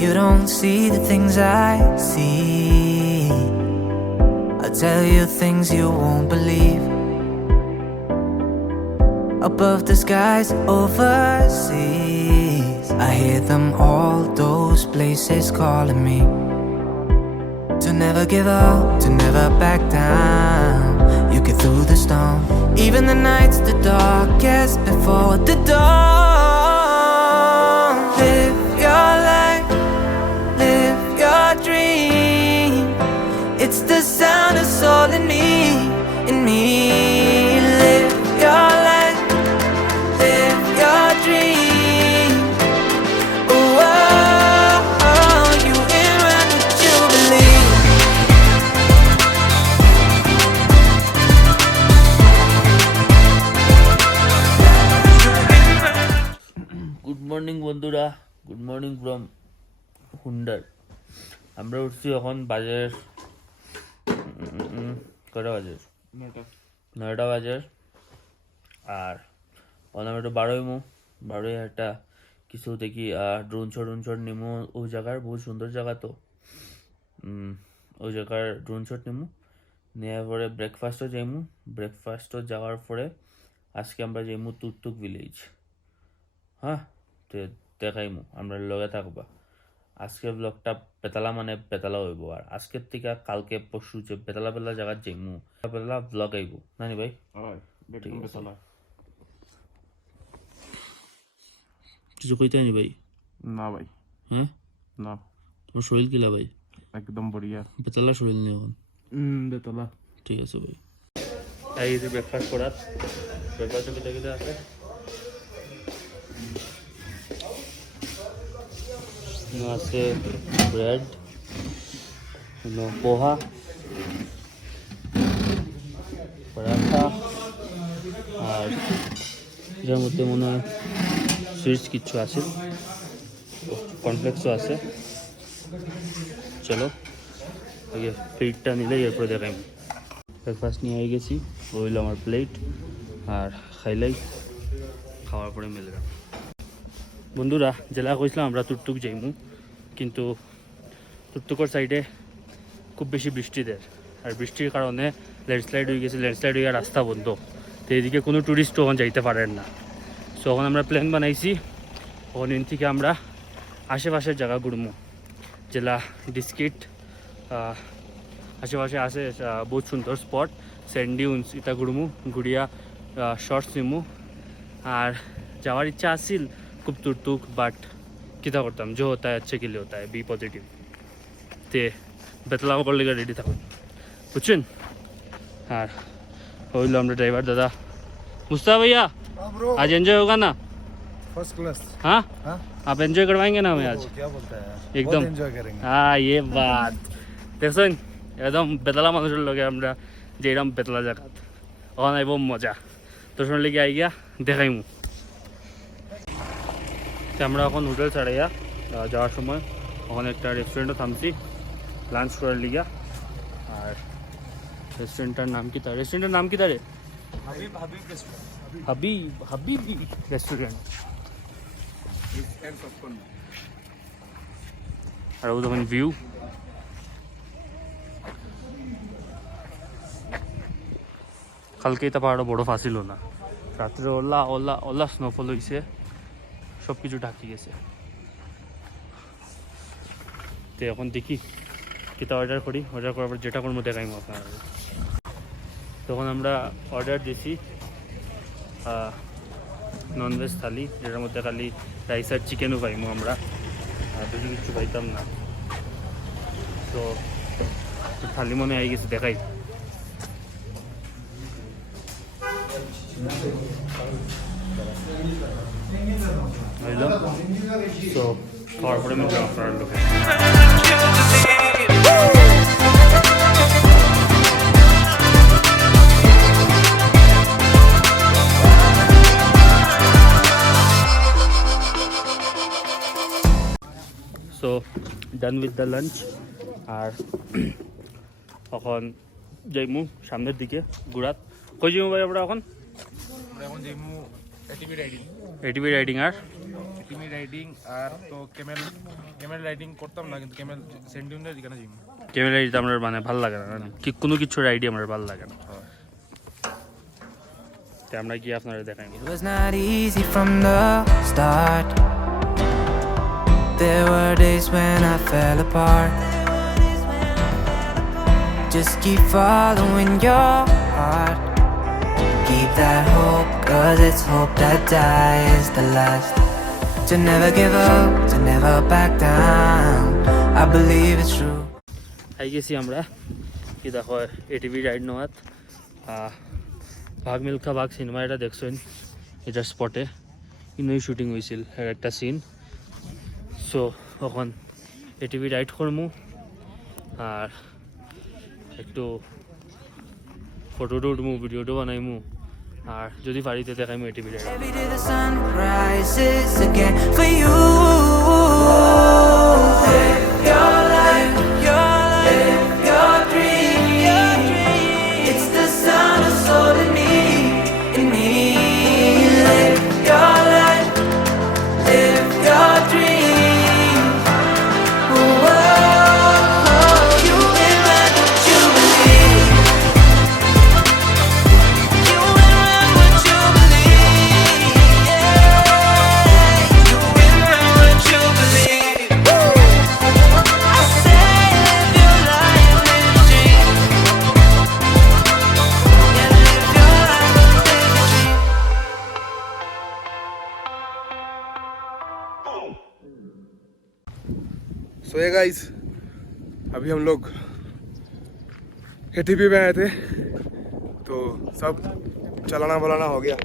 You don't see the things I see. I'll tell you things you won't believe. Above the skies overseas, I hear them all, those places calling me. To never give up, to never back down. You get through the storm, even the nights the darkest before the dawn. Live your life, live your dream. It's the sound that's all in me, in me. Live your life, live your dream. Oh, oh, oh, you in right what you believe. Good morning বন্ধুরা, good morning from হুন্ডার। আমরা উঠছি এখন বাজের কটা বাজে? 9টা বাজে। আর আমরা একটু বারোই একটা কিছু দেখি ড্রোন শট নিমু। ওই জায়গার বহুত সুন্দর জায়গা, তো ওই জায়গার ড্রোন শট নিমু। নেওয়ার পরে ব্রেকফাস্টও যাইমু। ব্রেকফাস্টও যাওয়ার পরে আজকে আমরা যাইমু তুকতুক ভিলেজ। হ্যাঁ, তো দেখাইমু, আমরা লগে থাকবা। আজকের ব্লগটা বেতালা মানে বেতালা হইব। আর আজকের থেকে কালকে পরশু যে বেতালা জায়গা যাইমু, বেতালা ব্লগ আইব নানি ভাই। কিছু কইতে নি ভাই? না ভাই। হ্যাঁ না, তোমার শরীর কিলা ভাই? একদম বড়িয়া। বেতালা শরীর নেই এখন? বেতলা। ঠিক আছে ভাই। এই যে ব্রেকফাস্ট করার, ব্রেকফাস্টে কিটা আছে? আছে ব্রেড, পোহা, পরাঠা, আর যার মধ্যে মনে হয় সুইটস কিছু আছে, কর্নফ্লেক্সও আছে। চলো প্লেটটা নিলেই এরপরে দেখাই। ব্রেকফাস্ট নিয়ে হয়ে গেছি, রইল আমার প্লেট। আর খাইলাই, খাওয়ার পরে মেলে রাখ। বন্ধুরা, জেলা কইছিলাম আমরা তুকতুক যাইমু, কিন্তু তুকতুকর সাইডে খুব বেশি বৃষ্টি দেয়। আর বৃষ্টির কারণে ল্যান্ডস্লাইড হয়ে গেছে, ল্যান্ডস্লাইড হয়ে রাস্তা বন্ধ। তো এদিকে কোনো ট্যুরিস্ট ওখানে যাইতে পারেন না। সো ওখানে আমরা প্ল্যান বানাইছি, ওখান থেকে আমরা আশেপাশের জায়গা ঘুরমু। জেলা ডিস্ট্রিক্ট আশেপাশে আছে বহুত সুন্দর স্পট, স্যান্ডিউন্স, এটা ঘুরমু, ঘুরিয়া শর্টস নিমু। আর যাওয়ার ইচ্ছা আছিল খুব তুকতুক, বাট কিতা করতাম, যে হতা হয় আচ্ছা কিলে হতা হয়, বি পজিটিভ। তে বেতলা করলে রেডি থাকুন, বুঝছেন। আর হইলো আমরা ড্রাইভার দাদা मुस्तफा भैया, आज एंजॉय होगा ना? First class. हाँ, आप एंजॉय करवाएंगे ना हमें आज? क्या बोलता है यार, एकदम एंजॉय करेंगे। हाँ, ये बात দেখছেন, একদম বেতলা মানুষের লগে আমরা যেরকম বেতলা জায়গা ওখানে আইব মজা। তো শুনলে কি আই গিয়া দেখাইমু। আমরা এখন হোটেল ছাড়াইয়া যাওয়ার সময় ওখানে একটা রেস্টুরেন্টও থামছি লাঞ্চ করার লিগা। আর রেস্টুরেন্টটার নাম কি? তার রেস্টুরেন্টের নাম কি? তারে হাবিব রেস্টুরেন্ট। আর ও তখন ভিউ, কালকে এটা পাহাড়টা বড় ফাঁসিল না, রাত্রে ওলা ওলা ওলা স্নোফল হয়েছে, সব কিছু ঢাকি গেছে। তো এখন দেখি কিতা অর্ডার করি, অর্ডার করার পর যেটা করবো দেখাইম আপনারা। তখন আমরা অর্ডার দিছি ননভেজ থালি, যেটার মধ্যে খালি রাইস আর চিকেনও পাইমো আমরা, বেশি কিছু পাইতাম না। তো থালি মনে আই গেছে, দেখাই। তো খাওয়ার পরে আমি আপনার লোকে so done with the lunch. আর এখন যাইমু সামনের দিকে ঘুরাত। কই যাইমু ভাই আমরা এখন? আমরা এখন যাইমু এটিভি রাইডিং এটিভি রাইডিং আর এটিভি রাইডিং আর তো ক্যামেল রাইডিং করতাম না কিন্তু ক্যামেল সেন্ডিউনের এখানে যাই ক্যামেল রাইড আমার মানে ভালো লাগে না কি কোনো কিছু রাইডই আমার ভালো লাগে না তাই আমরা কি আপনারা দেখাই It was not easy from the start. There were days when I fell apart. Just keep following your heart. Keep that hope, 'cause it's hope that dies the last. To never give up, to never back down. I believe it's true. I গেছি আমরা কি দেখো ATV ride নেওয়াত ভাগ মিল্খা ভাগ cinema এটা দেখছেন এটার স্পটে ইনই শুটিং হয়েছিল একটা সিন সো তখন এটিভি রাইড করমু আর একটু ফটোটো উঠমু ভিডিওটো বানাইমু আর যদি বাড়িতে দেখাইমু ATV ride Every day the sun rises again for you. Live your life, live your dream. It's the sound of soul in me, in me. Live your life, live your dream. Whoa, you can run what you believe. You can run what you believe. Yeah, you can run what you believe. I say live your life, live your dream. Yeah, live your life, live your dream. सो ये guys अभी हम लोग ATP में आए थे तो सब चलाना वलाना हो गया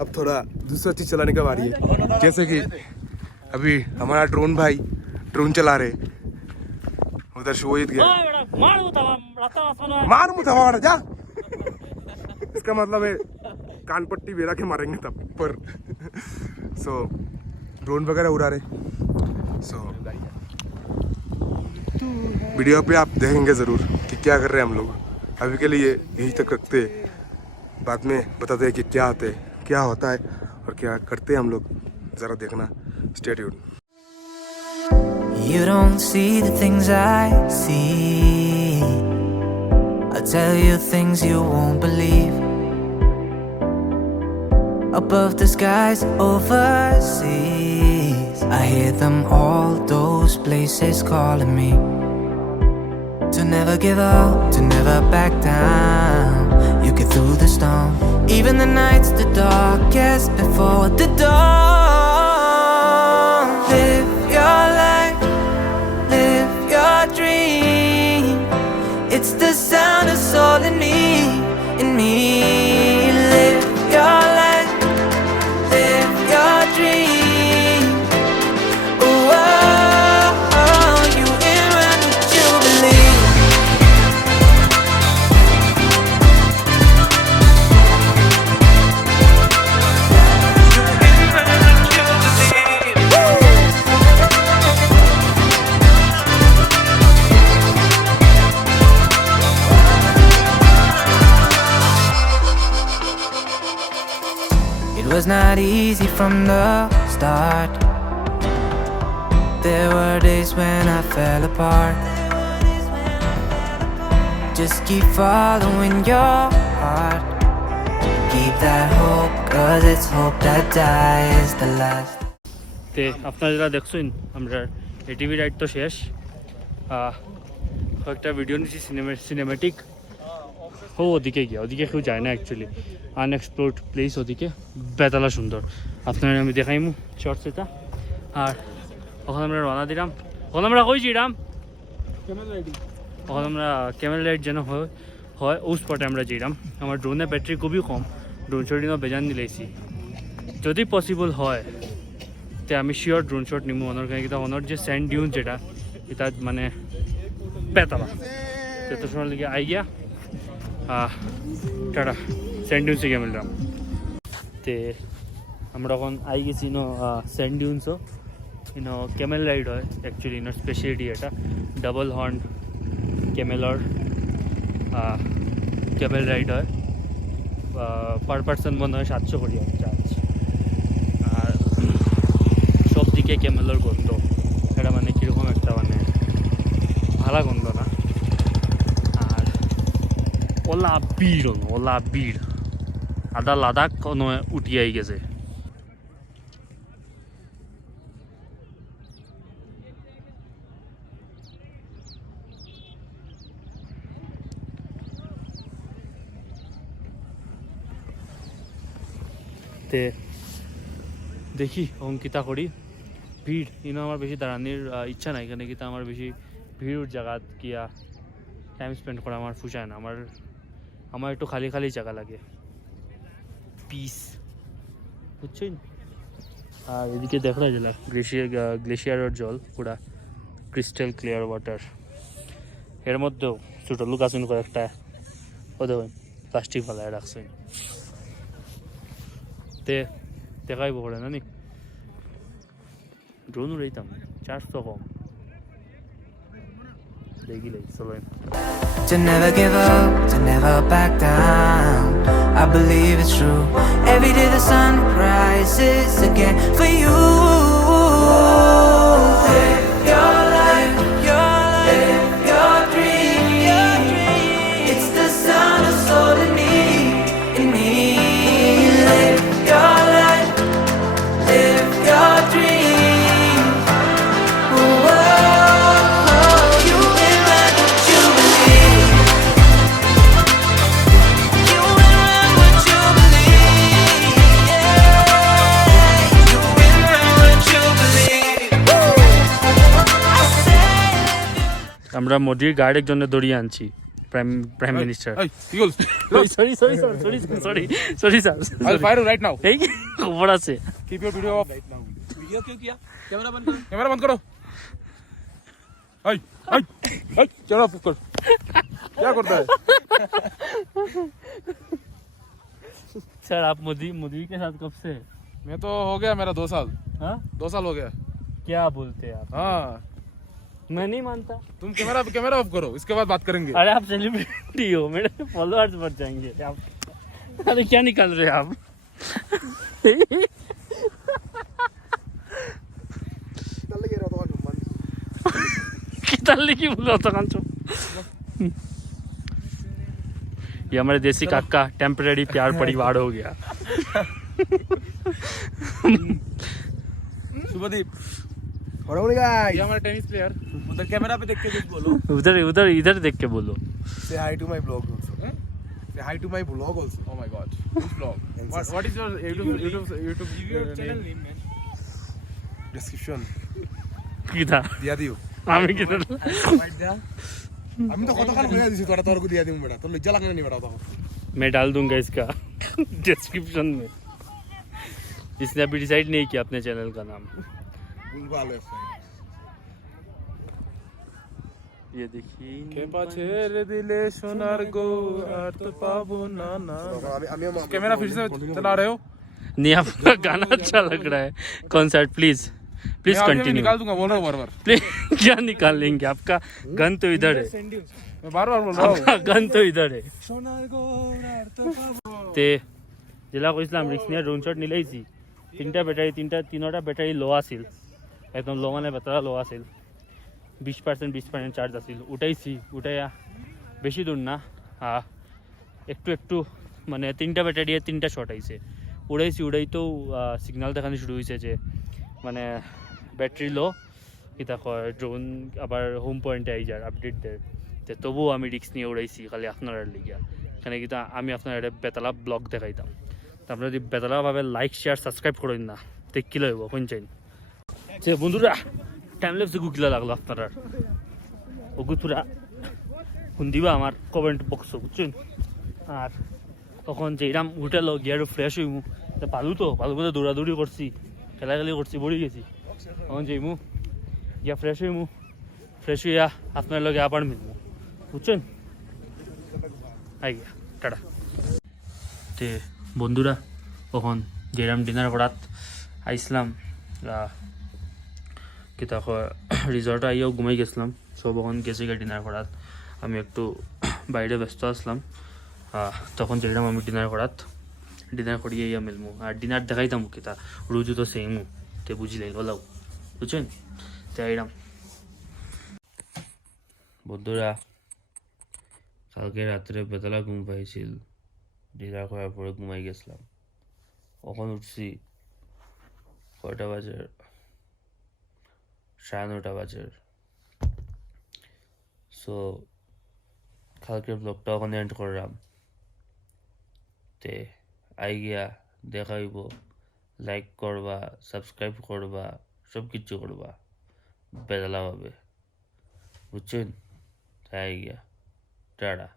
अब थोड़ा दूसरा चीज़ चलाने का बारी है जैसे कि अभी हमारा ड्रोन भाई ड्रोन चला रहे उधर शोहित गया मार मुझे मार जा इसका मतलब है कान पट्टी बेरा के मारेंगे तब पर सो ड्रोन वगैरह उड़ा रहे सो वीडियो पे आप देखेंगे ज़रूर कि क्या कर रहे हैं हम लोग अभी के लिए यही तक रखते बाद में बताते हैं कि क्या होते क्या होता है और क्या करते हैं हम लोग ज़रा देखना stay tuned You don't see the things I see. I'll tell you things you won't believe. Above the skies overseas, I hear them all, those places calling me. To never give up, to never back down. You get through the storm. Even the nights the darkest before the dawn. Live your life, live your dream. It's the sound of soul in me, in me. Live your life, live your dream. Oh, you can run what you believe. You can run what you believe. It was not easy from the start. There were days when I fell apart. Just keep following your heart. Keep that hope, 'cause it's hope that dies the last. তে আপনারা যারা দেখছেন আমরা ATV ride তো শেষ কয়েকটা video নিচ্ছি cinematic ওদিকে গিয়া ওদিকে কেউ যায় না অ্যাকচুয়ালি আনএক্সপ্লোর্ড প্লেস ওদিকে বেতালা সুন্দর আপনারা আমি দেখাইমু শর্টস এটা আর ওখানে আমরা রওনা দিলাম ওখানে আমরা কই যাইলাম ওখানে আমরা ক্যামেল রাইড যেন হয় ওই স্পটে আমরা যাইলাম আমার ড্রোনের ব্যাটারি খুবই কম ড্রোন শটিংও বেজান দিলাইছি যদি পসিবল হয় তো আমি শিওর ড্রোন শট নিমু ওনার কারণে কিন্তু ওনার যে স্যান্ড ডিউন যেটা এটা মানে বেতালা তত সময় লিগে আই গিয়া টাটা স্যান্ড ডিউন্সে গিয়ে মিললাম তে আমরা এখন আই গেছি স্যান্ড ডিউন্সও ইনো ক্যামেল রাইড হয় অ্যাকচুয়ালি ইনোর স্পেশালিটি এটা ডাবল হর্ন ক্যামেলর ক্যামেল রাইড হয় পার পার্সন মনে হয় 700 করি চার্জ এদিকে ক্যামেলের গন্ধ, এটা মানে কীরকম একটা মানে ভালো গন্ধ না। আর ওলা বীর আদা লাদাখ উঠিয়াই গেছে। তে দেখি অঙ্কিতা করি ভিড় ইনো আমার বেশি দাঁড়ানির ইচ্ছা নাই, এখানে কিন্তু আমার বেশি ভিড় জায়গা গিয়া টাইম স্পেন্ড করা আমার ফুসায় না, আমার একটু খালি খালি জায়গা লাগে, পিস, বুঝছেন। আর এদিকে দেখো না জেলা গ্লেশিয়ারের জল পুরা ক্রিস্টাল ক্লিয়ার ওয়াটার, এর মধ্যেও ছোটো লুক আসুন কয়েকটা ও দেখুন প্লাস্টিক ফালায় রাখছেন। তে দেখাইব করে না নি ড্রোন উড়াইতাম, চার্জ তো কম, দেখিলে চলেন। To never give up, to never back down. I believe it's true. Every day the sun rises again for you. Live your life, live your dream. It's the sound of soul in me, in me. Live your life, live your dream. Whoa, you can run what you believe. You can run what you believe. Yeah, you can run what you believe. I say. আমরা মোদির গার্ডের জন্য দড়িয়ে আনছি, prime minister. Hey, Eagles, sorry sir, I'll fire you right now. এই খবর আছে। Keep your video off. Video क्यों किया? कैमरा बंद करो। कैमरा बंद करो. Hey, hey, hey, चलो कर. क्या करता है? सर आप मोदी के साथ कब से? मैं तो हो गया मेरा 2 साल. हाँ 2 साल हो गया. क्या बोलते हैं आप? हाँ. मैं नहीं मानता। तुम कैमरा ऑफ करो, इसके बाद बात करेंगे. अरे आप सेलिब्रिटी हो, मेरे फॉलोअर्स बढ़ जाएंगे आप। अरे क्या निकाल रहे हैं आप? की बोला था कांचो। ये हमारे देसी काका टेम्परेरी प्यार परिवार हो गया। शुभदीप, ये हमारा टेनिस प्लेयर. उधर कैमरा पे देख के कुछ बोलो। इधर देख के बोलो। Say hi to my vlog also. Say hi to my vlog also. Oh my god. Which vlog? What is your YouTube channel name? Name है। Description কি থা দিয়া দিও. আমি কি वाइट दा। আমি তো কতকাল হয়ে দিছি তোরা তোরকে দিয়া দিম বেটা. তোর লজ্জা লাগে না নি বেটা তখন. मैं डाल दूंगा इसका डिस्क्रिप्शन में। इसने अभी डिसाइड नहीं किया अपने चैनल का नाम। ভুলভাল ये देखिए খেপা ছেড়ে দিলে সোনার গো আর তো পাবো না না. আমি कैमरा फिर से चला रहे हो? नहीं आपका गाना अच्छा लग रहा है। कॉन्सर्ट प्लीज मैं अभी कंटिन्यू। निकाल दूंगा, बोल रहा हूँ बार-बार. प्लीज क्या निकाल लेंगे, आपका गन तो इधर है, मैं बार-बार बोल रहा हूँ. आपका गन तो इधर है। ते जिला কইছিলাম রিস্ক নিয়ে ড্রোন শট নিলেইছি, তিনোটা ব্যাটারি লো আছিল, একদম লো মানে ব্যাটারি লো আছিল, 20% চার্জ আছিল। উঠাইয়া বেশি দূর না, একটু মানে 3টা ব্যাটারি 3টা শট আইছে। উড়াইতেও সিগন্যাল দেখানো শুরু হয়েছে যে মানে ব্যাটারি লো, কিতা কয় ড্রোন আবার হোম পয়েন্টে আই যার আপডেট দেয়। তো তবুও আমি রিস্ক নিয়ে উড়াইছি খালি আপনার লিগা, এখানে কিন্তু আমি আপনার একটা বেতালা ব্লগ দেখাইতাম। তো আপনারা যদি বেতালাভাবে লাইক শেয়ার সাবস্ক্রাইব করেন না তো কী লইব শুনছেন যে বন্ধুরা টাইম ল্যাপসে গুগিলা লাগলো আপনারা ওগুতুরা শুন দিবা আমার কমেন্ট বক্সে, বুঝছেন। আর তখন যে এরাম হোটেল গিয়ে আরও ফ্রেশ হইমু, পালু মধ্যে দৌড়াদৌড়ি করছি, খেলাখেলি করছি, বড়ি গেছি। তখন যাইমু গিয়া ফ্রেশ হইয়া আপনার লগে আবার মিলবো, বুঝছেন। আইয়া টাটা। তে বন্ধুরা তখন যেরাম ডিনার করাত আইসলাম, কি তা রিসর্টে আইয়াও ঘুমাই গেছিলাম, সব এখন গেছে গিয়ে ডিনার করাত। আমি একটু বাইরে ব্যস্ত আসলাম, তখন যেরাম আমি ডিনার করিয়ে ইয়া মিলমু। আর ডিনার দেখাইতাম কি তা রোজও তো সেমু, তে বুঝলেন ওলাও বুঝছেন? চাইলাম বন্ধুরা, কালকে রাত্রে বেতলা ঘুম পাইছিল, ডিনার করার পরে ঘুমাই গেছিলাম। কখন উঠছি? কয়টা বাজে? 9:30 বাজে। সো কালকের ব্লগটা ওখানে এন্ড করলাম। তে আই গিয়া দেখা হইব, লাইক করবা, সাবস্ক্রাইব করবা, সব কিছু করবা বেতলাভাবে, বুঝছেন? তাই গিয়া টাটা।